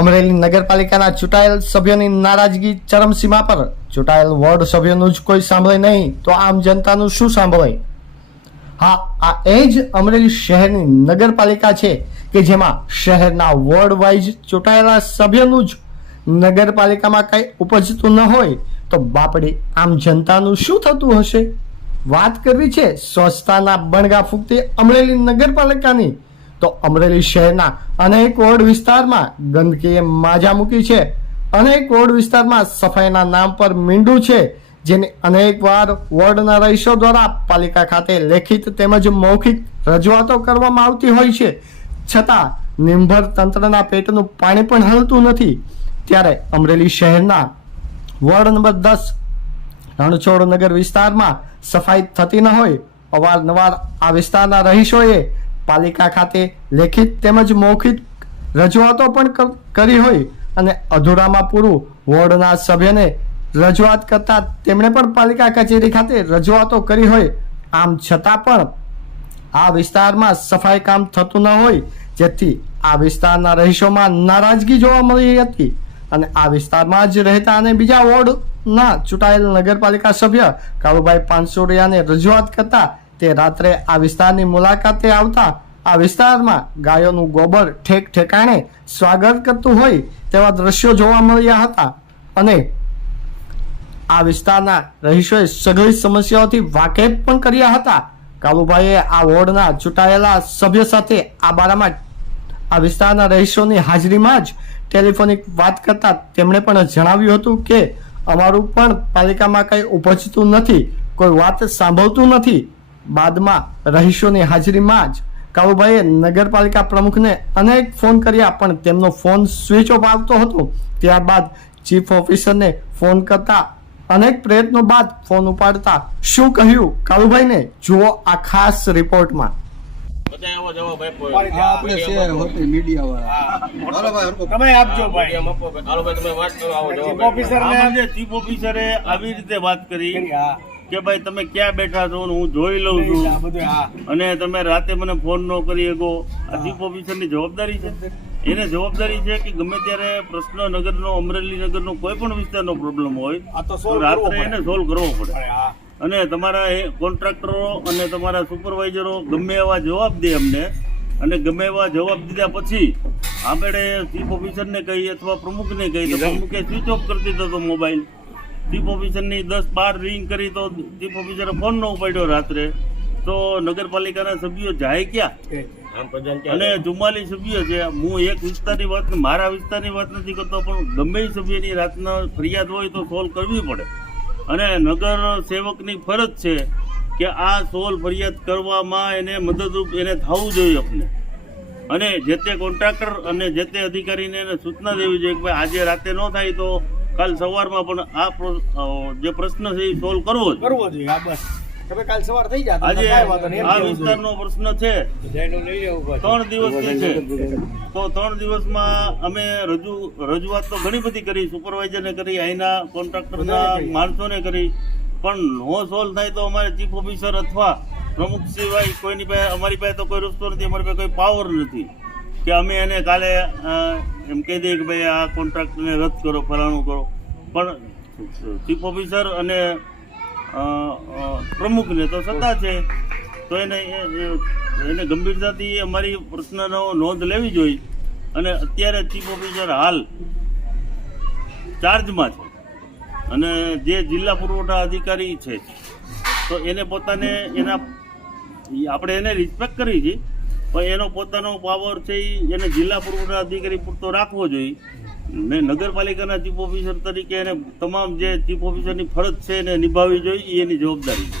અમરેલી નગરપાલિકાના ચૂંટાયેલ સભ્યોની નારાજગી ચરમસીમા પર। ચૂંટાયેલ વોર્ડ સભ્યોનું જ કોઈ સાંભળે નહીં તો આમ જનતાનું શું સાંભળે? હા, આ એ જ અમરેલી શહેરની નગરપાલિકા છે કે જેમાં શહેરના વોર્ડ વાઇઝ ચૂંટાયેલા સભ્યોનું જ નગરપાલિકામાં કંઈ ઉપજતું ન હોય તો બાપડી આમ જનતાનું શું થતું હશે? વાત કરવી છે સ્વચ્છતાના બણગા ફૂંકતી અમરેલી નગરપાલિકાની તો અમરેલી શહેરના અનેક વોર્ડ વિસ્તારમાં ગંદકીએ માજા મૂકી છે। અનેક વોર્ડ વિસ્તારમાં સફાઈના નામ પર મીંડું છે, જેની અનેકવાર વોર્ડના રહીશો દ્વારા પાલિકા ખાતે લેખિત તેમજ મૌખિક રજૂઆતો કરવામાં આવતી હોય છે, છતાં નિંભર તંત્રના પેટનું પાણી પણ હલતું નથી। ત્યારે અમરેલી શહેરના વોર્ડ નંબર 10 રણછોડ નગર વિસ્તારમાં સફાઈ થતી ન હોય અવારનવાર આ વિસ્તારના રહીશોએ પાલિકા ખાતે લેખિત તેમજ મૌખિક રજૂઆતો પણ કરી હોય અને અધૂરામાં પૂરું વોર્ડના સભ્યને રજૂઆત કરતા તેમણે પણ પાલિકા કચેરી ખાતે રજૂઆતો કરી હોય, આમ છતાં પણ આ વિસ્તારમાં સફાઈ કામ થતું ન હોય, જેથી આ વિસ્તારના રહીશોમાં નારાજગી જોવા મળી હતી અને આ વિસ્તારમાં જ રહેતા અને બીજા વોર્ડના ચૂંટાયેલ નગરપાલિકા સભ્ય કાળુભાઈ પાનસોડિયાને રજૂઆત કરતા તે રાત્રે આ વિસ્તારની મુલાકાતે આવતા આ વિસ્તારમાં ગાયોનું ગોબર ઠેક ઠેકાણે સ્વાગત કરતું હોય તેવા દ્રશ્યો જોવા મળ્યા હતા અને આ વિસ્તારના રહીશોએ સઘળી સમસ્યાઓથી વાકેફ પણ કર્યા હતા। કાળુભાઈએ આ વોર્ડના ચૂંટાયેલા સભ્ય સાથે આ બારામાં આ વિસ્તારના રહીશોની હાજરીમાં જ ટેલિફોનિક વાત કરતા તેમણે પણ જણાવ્યું હતું કે અમારું પણ પાલિકામાં કંઈ ઉપજતું નથી, કોઈ વાત સાંભળતું નથી। બાદમાં રહીશોની હાજરીમાં જ કાળુભાઈએ નગરપાલિકા પ્રમુખને અનેક ફોન કર્યા પણ તેમનો ફોન સ્વિચ ઓફ આવતો હતો। ત્યારબાદ ચીફ ઓફિસરને ફોન કરતા અનેક પ્રયત્નો બાદ ફોન ઉપાડતા શું કહ્યું કાળુભાઈને જુઓ આ ખાસ રિપોર્ટમાં। ચીફ ઓફિસરે આવી રીતે વાત કરી કે ભાઈ તમે ક્યાં બેઠા છો હું જોઈ લઉં છું અને તમે રાતે મને ફોન ન કરી શકો। આ ચીફ ઓફિસરની જવાબદારી છે, એને જવાબદારી છે કે ગમે ત્યારે પ્રશ્ન નગરનો અમરેલી નગરનો કોઈ પણ વિસ્તારનો પ્રોબ્લેમ હોય તો રાત્રે એને સોલ્વ કરવો પડે અને તમારા કોન્ટ્રાક્ટરો અને તમારા સુપરવાઇઝરો ગમે એવા જવાબ દે અમને અને ગમે એવા જવાબ દીધા પછી આપણે ચીફ ઓફિસરને કહી અથવા પ્રમુખને કહી તો પ્રમુખે સ્વિચ ઓફ કરી દીધો હતો મોબાઈલ। ચીફ ઓફિસરની 10-12 રિંગ કરી તો ચીફ ઓફિસરે ફોન ન ઉપાડ્યો રાત્રે, તો નગરપાલિકાના સભ્યો જાય ક્યાં? અને 44 સભ્યો છે। હું એક વિસ્તારની વાત મારા વિસ્તારની વાત નથી કરતો, પણ ગમે સભ્યની રાતના ફરિયાદ હોય તો સોલ્વ કરવી પડે અને નગર સેવકની ફરજ છે કે આ સોલ્વ ફરિયાદ કરવામાં એને મદદરૂપ એને થવું જોઈએ આપણે અને જે તે કોન્ટ્રાક્ટર અને જે તે અધિકારીને એને સૂચના દેવી જોઈએ કે ભાઈ આજે રાતે ન થાય તો કાલ સવારમાં પણ આ જે પ્રશ્ન છે એ સોલ્વ કરવો જોઈએ। કાલ સવાર થઈ જાય આજે આ વિસ્તારનો પ્રશ્ન છે 3 દિવસથી છે, તો 3 દિવસમાં અમે રજૂઆત તો ઘણી બધી કરી, સુપરવાઇઝરને કરી, અહીંના કોન્ટ્રાક્ટરના માણસોને કરી, પણ નો સોલ્વ થાય તો અમારે ચીફ ઓફિસર અથવા પ્રમુખ સિવાય કોઈની પાસે અમારી પાસે તો કોઈ રસ્તો નથી, અમારી પાસે કોઈ પાવર નથી કે અમે એને કાલે એમ કહી દઈએ કે ભાઈ આ કોન્ટ્રાક્ટને રદ કરો, ફલાણું કરો, પણ ચીફ ઓફિસર અને પ્રમુખને તો સત્તા છે તો એને ગંભીરતાથી અમારી પ્રશ્નનો નોંધ લેવી જોઈએ અને અત્યારે ચીફ ઓફિસર હાલ ચાર્જમાં છે અને જે જિલ્લા પુરવઠા અધિકારી છે તો એને પોતાને આપણે એને રિસ્પેક્ટ કરી છે પણ એનો પોતાનો પાવર છે એને જિલ્લા પુરવઠા અધિકારી પૂરતો રાખવો જોઈએ ને નગરપાલિકાના ચીફ ઓફિસર તરીકે એને તમામ જે ચીફ ઓફિસરની ફરજ છે એને નિભાવવી જોઈએ, એની જવાબદારી છે।